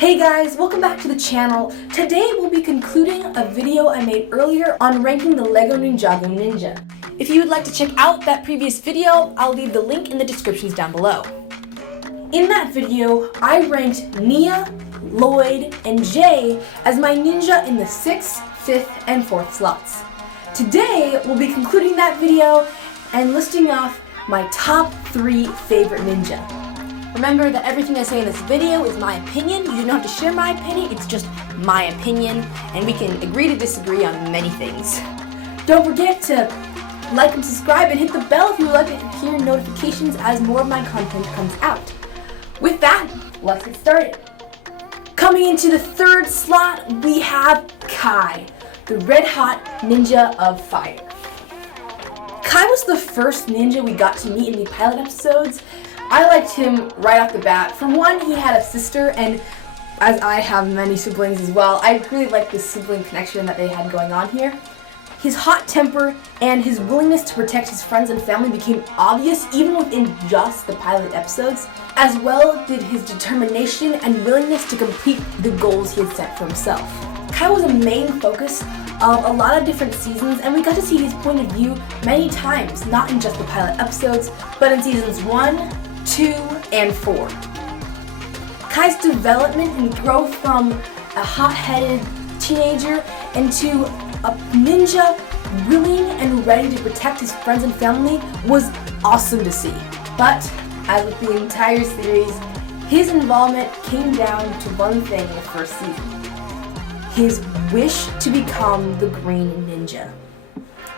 Hey guys, welcome back to the channel. Today we'll be concluding a video I made earlier on ranking the LEGO Ninjago Ninja. If you would like to check out that previous video, I'll leave the link in the descriptions down below. In that video, I ranked Nia, Lloyd, and Jay as my ninja in the 6th, 5th, and 4th slots. Today, we'll be concluding that video and listing off my top 3 favorite ninja. Remember that everything I say in this video is my opinion. You don't have to share my opinion, it's just my opinion, and we can agree to disagree on many things. Don't forget to like and subscribe and hit the bell if you would like to hear notifications as more of my content comes out. With that, let's get started. Coming into the 3rd slot, we have Kai, the red hot ninja of fire. Kai was the first ninja we got to meet in the pilot episodes. I liked him right off the bat. For one, he had a sister, and as I have many siblings as well, I really liked the sibling connection that they had going on here. His hot temper and his willingness to protect his friends and family became obvious even within just the pilot episodes, as well did his determination and willingness to complete the goals he had set for himself. Kai was a main focus of a lot of different seasons, and we got to see his point of view many times, not in just the pilot episodes, but in seasons 1, 2, and 4. Kai's development and growth from a hot-headed teenager into a ninja willing and ready to protect his friends and family was awesome to see. But, as with the entire series, his involvement came down to one thing in the first season: his wish to become the Green Ninja.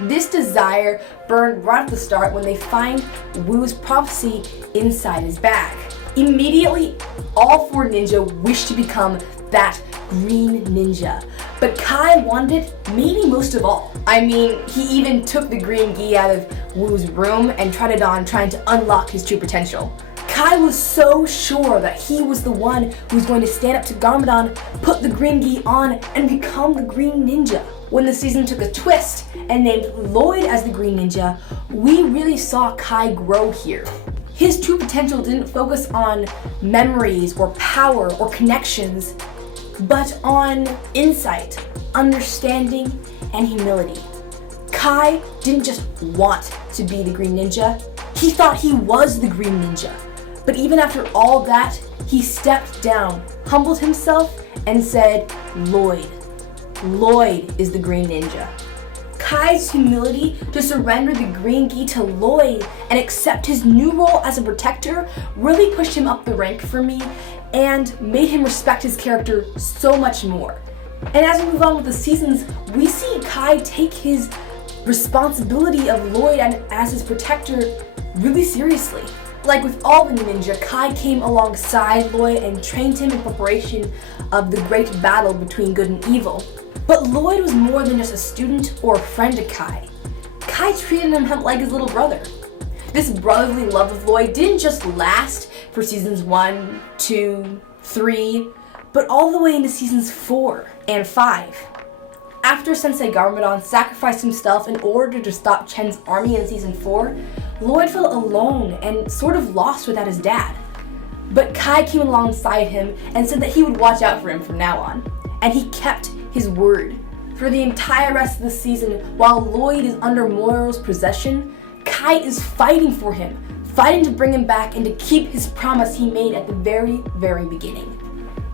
This desire burned right at the start when they find Wu's prophecy inside his bag. Immediately, all 4 ninja wished to become that Green Ninja, but Kai wanted it maybe most of all. I mean, he even took the green gi out of Wu's room and tried it on, trying to unlock his true potential. Kai was so sure that he was the one who was going to stand up to Garmadon, put the green gi on, and become the Green Ninja. When the season took a twist and named Lloyd as the Green Ninja, we really saw Kai grow here. His true potential didn't focus on memories or power or connections, but on insight, understanding, and humility. Kai didn't just want to be the Green Ninja, he thought he was the Green Ninja. But even after all that, he stepped down, humbled himself, and said, Lloyd is the Green Ninja. Kai's humility to surrender the green gi to Lloyd and accept his new role as a protector really pushed him up the rank for me and made him respect his character so much more. And as we move on with the seasons, we see Kai take his responsibility of Lloyd and as his protector really seriously. Like with all the ninja, Kai came alongside Lloyd and trained him in preparation of the great battle between good and evil. But Lloyd was more than just a student or a friend to Kai. Kai treated him like his little brother. This brotherly love of Lloyd didn't just last for seasons 1, 2, 3, but all the way into seasons 4 and 5. After Sensei Garmadon sacrificed himself in order to stop Chen's army in season 4, Lloyd felt alone and sort of lost without his dad. But Kai came alongside him and said that he would watch out for him from now on. And he kept his word. For the entire rest of the season, while Lloyd is under Moro's possession, Kai is fighting for him, fighting to bring him back and to keep his promise he made at the very, very beginning.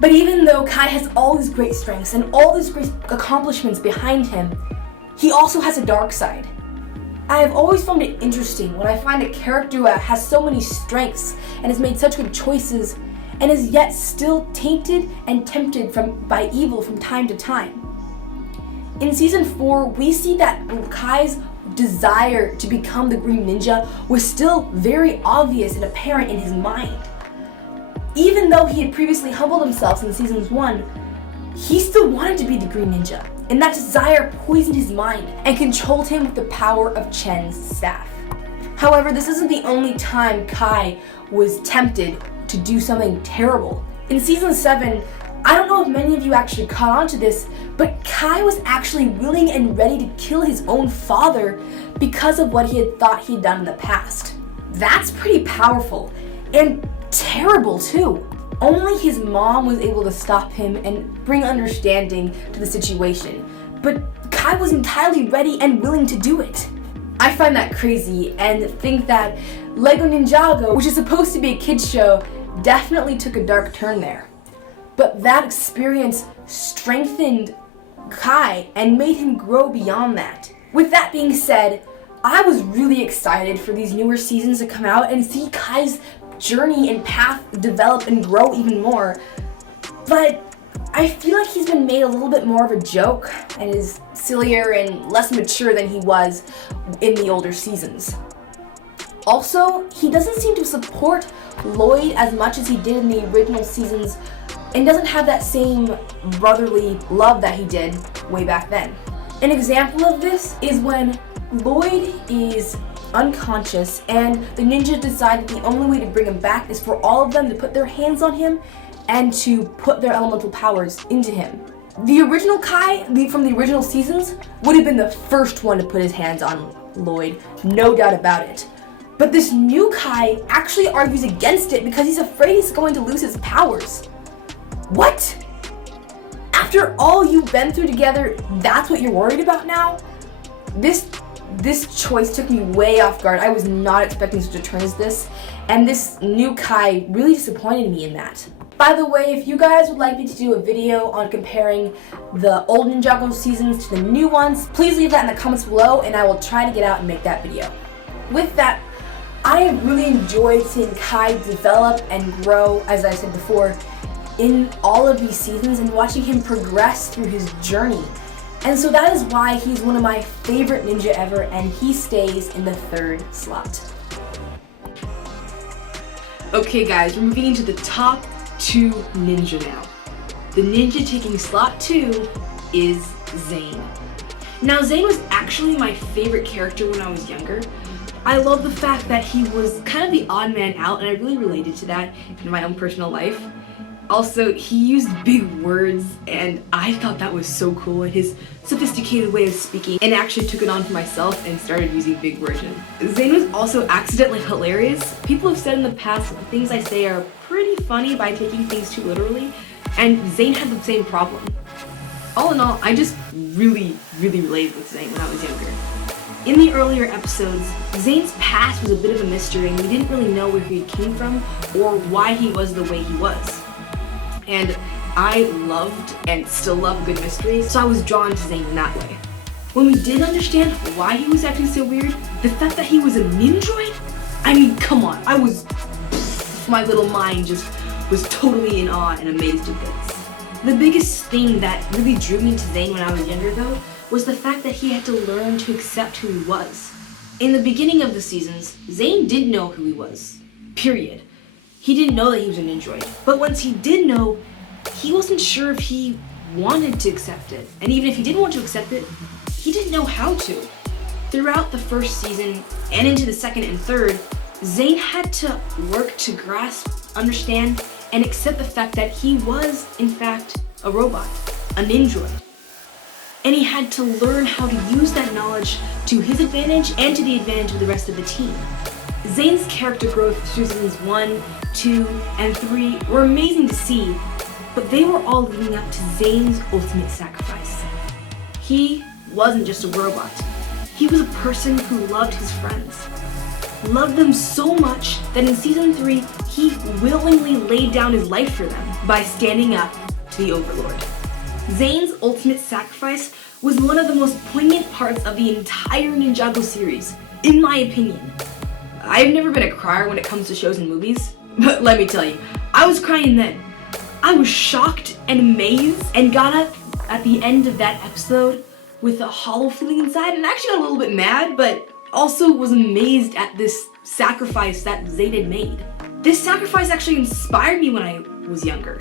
But even though Kai has all these great strengths and all these great accomplishments behind him, he also has a dark side. I have always found it interesting when I find a character who has so many strengths and has made such good choices and is yet still tainted and tempted by evil from time to time. In season 4, we see that Kai's desire to become the Green Ninja was still very obvious and apparent in his mind. Even though he had previously humbled himself in seasons 1, he still wanted to be the Green Ninja, and that desire poisoned his mind and controlled him with the power of Chen's staff. However, this isn't the only time Kai was tempted to do something terrible. In season 7, I don't know if many of you actually caught on to this, but Kai was actually willing and ready to kill his own father because of what he had thought he had done in the past. That's pretty powerful, and terrible too. Only his mom was able to stop him and bring understanding to the situation. But Kai was entirely ready and willing to do it. I find that crazy and think that Lego Ninjago, which is supposed to be a kids show, definitely took a dark turn there. But that experience strengthened Kai and made him grow beyond that. With that being said, I was really excited for these newer seasons to come out and see Kai's journey and path develop and grow even more. But I feel like he's been made a little bit more of a joke and is sillier and less mature than he was in the older seasons. Also, he doesn't seem to support Lloyd as much as he did in the original seasons and doesn't have that same brotherly love that he did way back then. An example of this is when Lloyd is unconscious and the ninja decide that the only way to bring him back is for all of them to put their hands on him and to put their elemental powers into him. The original Kai from the original seasons would have been the first one to put his hands on Lloyd, no doubt about it. But this new Kai actually argues against it because he's afraid he's going to lose his powers. What? After all you've been through together, that's what you're worried about now? This choice took me way off guard. I was not expecting such a turn as this, and this new Kai really disappointed me in that. By the way, if you guys would like me to do a video on comparing the old Ninjago seasons to the new ones, please leave that in the comments below and I will try to get out and make that video. With that, I have really enjoyed seeing Kai develop and grow, as I said before, in all of these seasons and watching him progress through his journey. And so that is why he's one of my favorite ninja ever, and he stays in the 3rd slot. Okay guys, we're moving into the top 2 ninja now. The ninja taking slot 2 is Zane. Now Zane was actually my favorite character when I was younger. I love the fact that he was kind of the odd man out, and I really related to that in my own personal life. Also, he used big words, and I thought that was so cool, and his sophisticated way of speaking, and actually took it on for myself and started using big words. Zane was also accidentally hilarious. People have said in the past that the things I say are pretty funny by taking things too literally, and Zane had the same problem. All in all, I just really related with Zane when I was younger. In the earlier episodes, Zane's past was a bit of a mystery, and we didn't really know where he came from or why he was the way he was. And I loved and still love good mysteries, so I was drawn to Zane in that way. When we did understand why he was acting so weird, the fact that he was a ninjoid, I mean, come on, my little mind just was totally in awe and amazed at this. The biggest thing that really drew me to Zane when I was younger though, was the fact that he had to learn to accept who he was. In the beginning of the seasons, Zane didn't know who he was, period. He didn't know that he was a ninjoid, but once he did know, he wasn't sure if he wanted to accept it. And even if he didn't want to accept it, he didn't know how to. Throughout the first season and into the 2nd and 3rd, Zane had to work to grasp, understand, and accept the fact that he was, in fact, a robot, a ninjoid. And he had to learn how to use that knowledge to his advantage and to the advantage of the rest of the team. Zane's character growth through seasons 1, 2, and 3 were amazing to see, but they were all leading up to Zane's ultimate sacrifice. He wasn't just a robot. He was a person who loved his friends. Loved them so much that in season 3, he willingly laid down his life for them by standing up to the Overlord. Zane's ultimate sacrifice was one of the most poignant parts of the entire Ninjago series, in my opinion. I've never been a crier when it comes to shows and movies, but let me tell you, I was crying then. I was shocked and amazed and got up at the end of that episode with a hollow feeling inside, and actually got a little bit mad, but also was amazed at this sacrifice that Zane had made. This sacrifice actually inspired me when I was younger,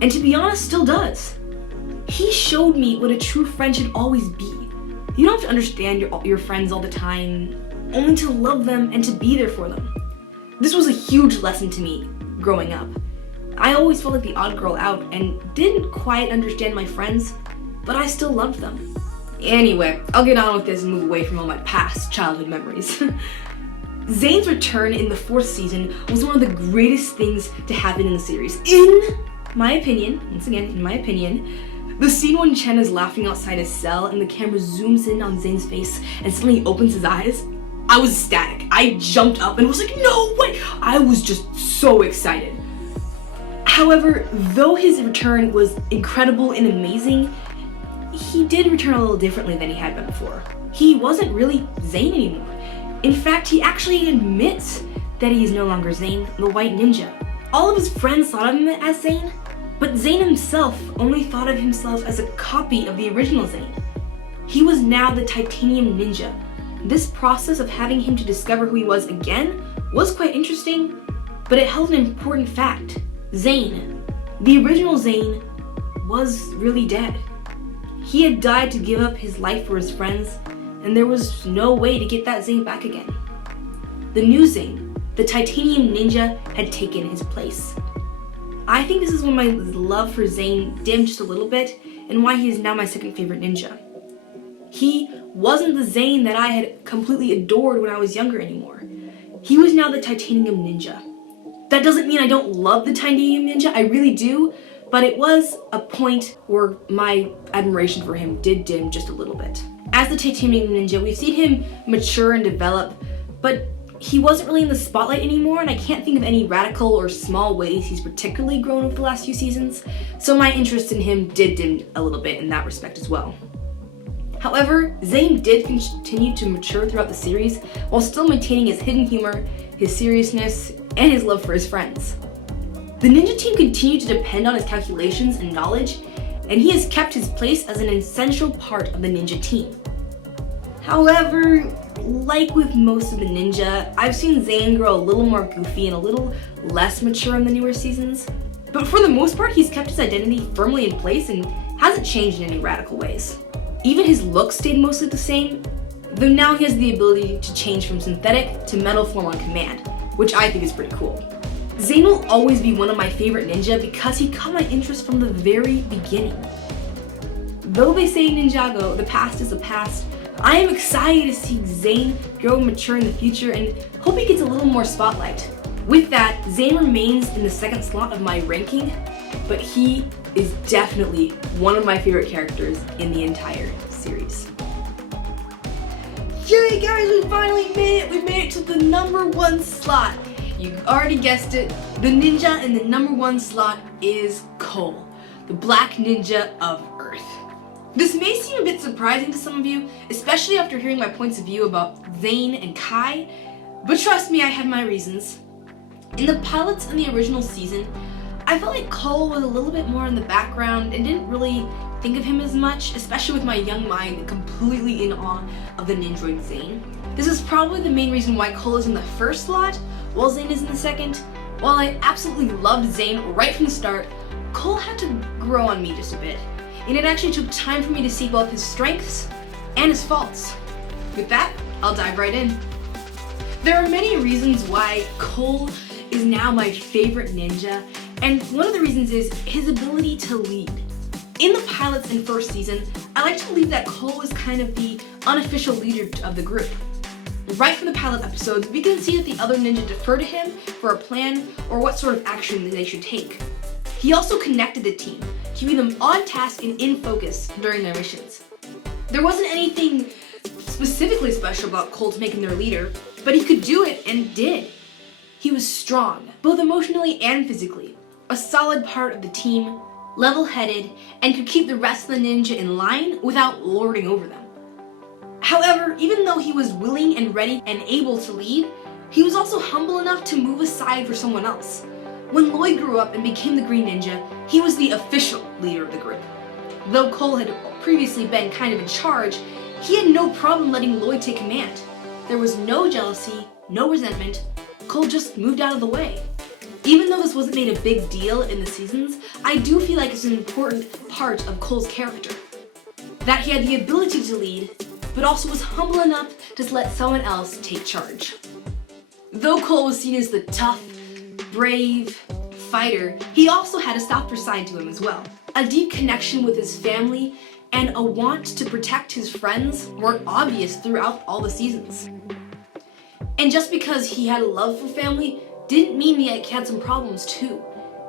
and to be honest, still does. He showed me what a true friend should always be. You don't have to understand your friends all the time, only to love them and to be there for them. This was a huge lesson to me growing up. I always felt like the odd girl out and didn't quite understand my friends, but I still loved them. Anyway, I'll get on with this and move away from all my past childhood memories. Zane's return in the 4th season was one of the greatest things to happen in the series. In my opinion, once again, in my opinion, the scene when Chen is laughing outside his cell and the camera zooms in on Zane's face and suddenly opens his eyes, I was ecstatic. I jumped up and was like, no way! I was just so excited. However, though his return was incredible and amazing, he did return a little differently than he had been before. He wasn't really Zane anymore. In fact, he actually admits that he is no longer Zane, the White Ninja. All of his friends thought of him as Zane, but Zane himself only thought of himself as a copy of the original Zane. He was now the Titanium Ninja. This process of having him to discover who he was again was quite interesting, but it held an important fact. Zane, the original Zane, was really dead. He had died to give up his life for his friends, and there was no way to get that Zane back again. The new Zane, the Titanium Ninja, had taken his place. I think this is when my love for Zane dimmed just a little bit, and why he is now my second favorite ninja. He wasn't the Zane that I had completely adored when I was younger anymore. He was now the Titanium Ninja. That doesn't mean I don't love the Titanium Ninja, I really do, but it was a point where my admiration for him did dim just a little bit. As the Titanium Ninja, we've seen him mature and develop, but he wasn't really in the spotlight anymore, and I can't think of any radical or small ways he's particularly grown over the last few seasons, so my interest in him did dim a little bit in that respect as well. However, Zane did continue to mature throughout the series while still maintaining his hidden humor, his seriousness, and his love for his friends. The ninja team continued to depend on his calculations and knowledge, and he has kept his place as an essential part of the ninja team. However, like with most of the ninja, I've seen Zane grow a little more goofy and a little less mature in the newer seasons, but for the most part he's kept his identity firmly in place and hasn't changed in any radical ways. Even his look stayed mostly the same, though now he has the ability to change from synthetic to metal form on command, which I think is pretty cool. Zane will always be one of my favorite ninja because he caught my interest from the very beginning. Though they say in Ninjago, the past is the past, I am excited to see Zane grow and mature in the future and hope he gets a little more spotlight. With that, Zane remains in the second slot of my ranking, but he is definitely one of my favorite characters in the entire series. Yay guys, we finally made it! We made it to the number 1 slot. You already guessed it, the ninja in the number 1 slot is Cole, the Black Ninja of Earth. This may seem a bit surprising to some of you, especially after hearing my points of view about Zane and Kai, but trust me, I have my reasons. In the pilots in the original season, I felt like Cole was a little bit more in the background and didn't really think of him as much, especially with my young mind completely in awe of the Ninjroid Zane. This is probably the main reason why Cole is in the first slot, while Zane is in the second. While I absolutely loved Zane right from the start, Cole had to grow on me just a bit, and it actually took time for me to see both his strengths and his faults. With that, I'll dive right in. There are many reasons why Cole is now my favorite ninja, and one of the reasons is his ability to lead. In the pilots in first season, I like to believe that Cole is kind of the unofficial leader of the group. Right from the pilot episodes, we can see that the other ninja defer to him for a plan or what sort of action they should take. He also connected the team, keeping them on task and in focus during their missions. There wasn't anything specifically special about Cole to make him their leader, but he could do it and did. He was strong, both emotionally and physically, a solid part of the team, level-headed, and could keep the rest of the ninja in line without lording over them. However, even though he was willing and ready and able to lead, he was also humble enough to move aside for someone else. When Lloyd grew up and became the Green Ninja, he was the official leader of the group. Though Cole had previously been kind of in charge, he had no problem letting Lloyd take command. There was no jealousy, no resentment. Cole just moved out of the way. Even though this wasn't made a big deal in the seasons, I do feel like it's an important part of Cole's character. That he had the ability to lead, but also was humble enough to let someone else take charge. Though Cole was seen as the tough, brave fighter, he also had a softer side to him as well. A deep connection with his family and a want to protect his friends were obvious throughout all the seasons. And just because he had a love for family didn't mean he had some problems too.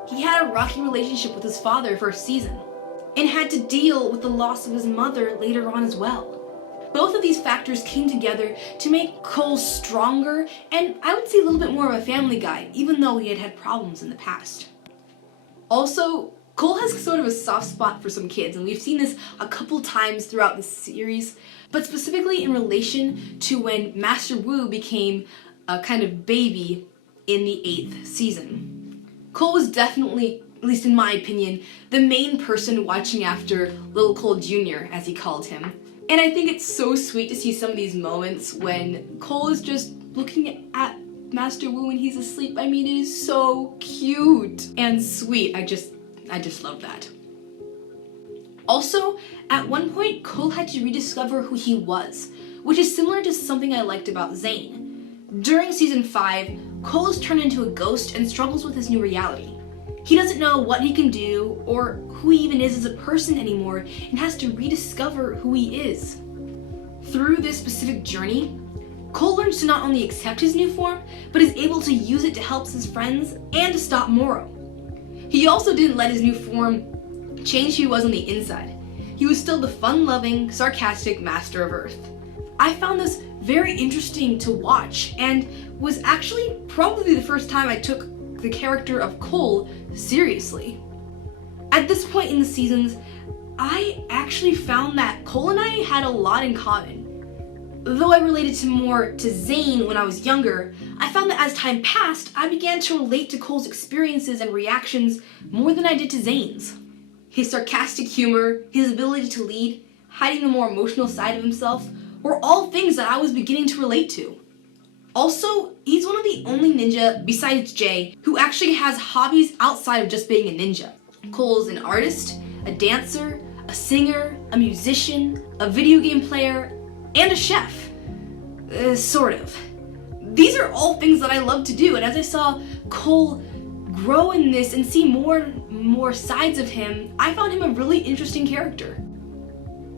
He had a rocky relationship with his father first season, and had to deal with the loss of his mother later on as well. Both of these factors came together to make Cole stronger and I would say a little bit more of a family guy, even though he had had problems in the past. Also, Cole has sort of a soft spot for some kids, and we've seen this a couple times throughout the series, but specifically in relation to when Master Wu became a kind of baby in the 8th season. Cole was definitely, at least in my opinion, the main person watching after Little Cole Jr., as he called him. And I think it's so sweet to see some of these moments when Cole is just looking at Master Wu when he's asleep. I mean, it is so cute and sweet. I just love that. Also, at one point, Cole had to rediscover who he was, which is similar to something I liked about Zane. During season 5, Cole is turned into a ghost and struggles with his new reality. He doesn't know what he can do or who he even is as a person anymore and has to rediscover who he is. Through this specific journey, Cole learns to not only accept his new form, but is able to use it to help his friends and to stop Moro. He also didn't let his new form change who he was on the inside. He was still the fun-loving, sarcastic master of Earth. I found this very interesting to watch and was actually probably the first time I took the character of Cole seriously. At this point in the seasons, I actually found that Cole and I had a lot in common. Though I related more to Zane when I was younger, I found that as time passed, I began to relate to Cole's experiences and reactions more than I did to Zane's. His sarcastic humor, his ability to lead, hiding the more emotional side of himself, were all things that I was beginning to relate to. Also, he's one of the only ninja, besides Jay, who actually has hobbies outside of just being a ninja. Cole's an artist, a dancer, a singer, a musician, a video game player, and a chef. Sort of. These are all things that I love to do, and as I saw Cole grow in this and see more sides of him, I found him a really interesting character.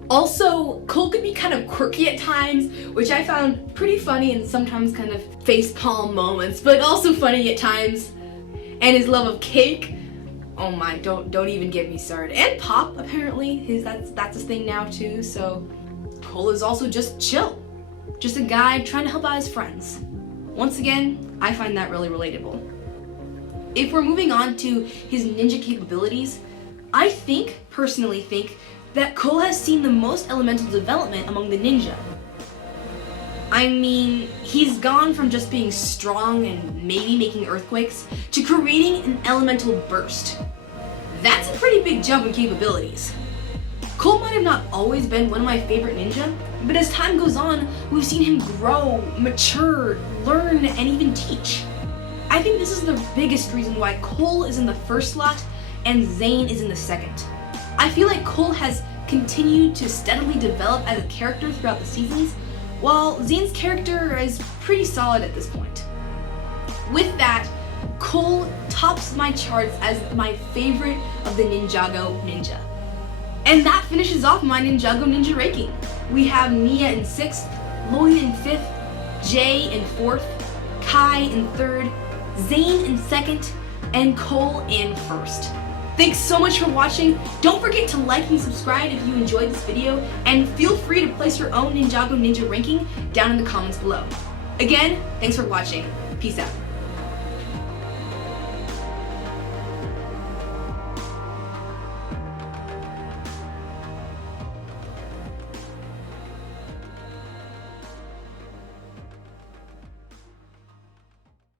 Also, Cole could be kind of quirky at times, which I found pretty funny and sometimes kind of facepalm moments, but also funny at times. And his love of cake, oh my, don't even get me started. And pop, apparently, that's his thing now too, so Cole is also just chill. Just a guy trying to help out his friends. Once again, I find that really relatable. If we're moving on to his ninja capabilities, I personally think, that Cole has seen the most elemental development among the ninja. I mean, he's gone from just being strong and maybe making earthquakes to creating an elemental burst. That's a pretty big jump in capabilities. Cole might have not always been one of my favorite ninja, but as time goes on, we've seen him grow, mature, learn, and even teach. I think this is the biggest reason why Cole is in the first slot and Zane is in the second. I feel like Cole has continued to steadily develop as a character throughout the seasons, while Zane's character is pretty solid at this point. With that, Cole tops my charts as my favorite of the Ninjago ninja. And that finishes off my Ninjago ninja ranking. We have Mia in 6th, Lloyd in 5th, Jay in 4th, Kai in 3rd, Zane in 2nd, and Cole in 1st. Thanks so much for watching. Don't forget to like and subscribe if you enjoyed this video, and feel free to place your own Ninjago ninja ranking down in the comments below. Again, thanks for watching. Peace out.